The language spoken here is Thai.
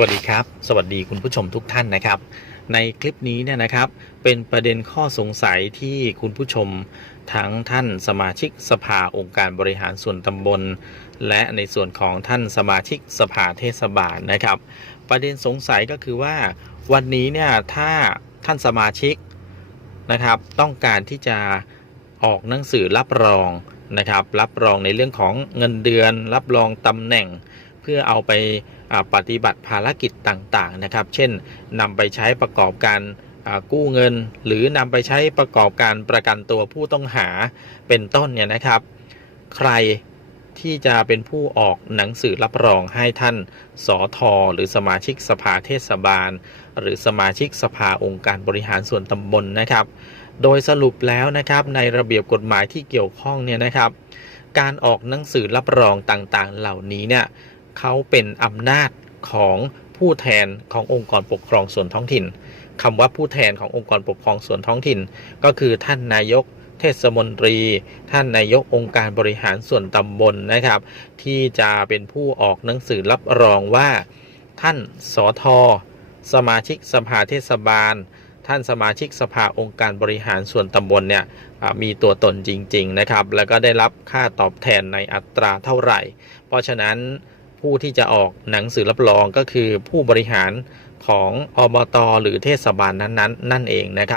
วัสดีครับ สวัสดีคุณผู้ชมทุกท่านนะครับ ในคลิปนี้เนี่ยนะครับ เป็นประเด็นข้อสงสัยที่คุณผู้ชมทั้งท่านสมาชิกสภาองค์การบริหารส่วนตำบล และในส่วนของท่านสมาชิกสภาเทศบาลนะครับ ประเด็นสงสัยก็คือว่า วันนี้เนี่ยถ้าท่านสมาชิกนะครับ ต้องการที่จะออกหนังสือรับรองนะครับ รับรองในเรื่องของเงินเดือน รับรองตำแหน่ง เพื่อเอาไป ปฏิบัติภารกิจต่างๆนะครับ เช่นนำไปใช้ประกอบการกู้เงิน หรือนำไปใช้ประกอบการประกันตัวผู้ต้องหาเป็นต้นเนี่ยนะครับ ใครที่จะเป็นผู้ออกหนังสือรับรองให้ท่านสอทอหรือสมาชิกสภาเทศบาล หรือสมาชิกสภาองค์การบริหารส่วนตำบลนะครับ โดยสรุปแล้วนะครับในระเบียบกฎหมายที่เกี่ยวข้องเนี่ยนะครับ การออกหนังสือรับรองต่างๆ เหล่านี้เนี่ย เขาเป็นอำนาจของผู้แทนขององค์กรปกครองส่วนท้องถิ่นคำว่าผู้แทนขององค์กรปกครองส่วนท้องถิ่น ก็คือท่านนายกเทศมนตรี ท่านนายกองค์การบริหารส่วนตำบลนะครับ ที่จะเป็นผู้ออกหนังสือรับรองว่า ท่านสอทอสมาชิกสภาเทศบาล ท่านสมาชิกสภาองค์การบริหารส่วนตำบลเนี่ยมีตัวตนจริง ๆ นะครับ แล้วก็ได้รับค่าตอบแทนในอัตราเท่าไหร่ เพราะฉะนั้น ผู้ที่จะออกหนังสือรับรองก็คือผู้บริหารของอบต หรือเทศบาลนั้นๆ นั่นเองนะครับ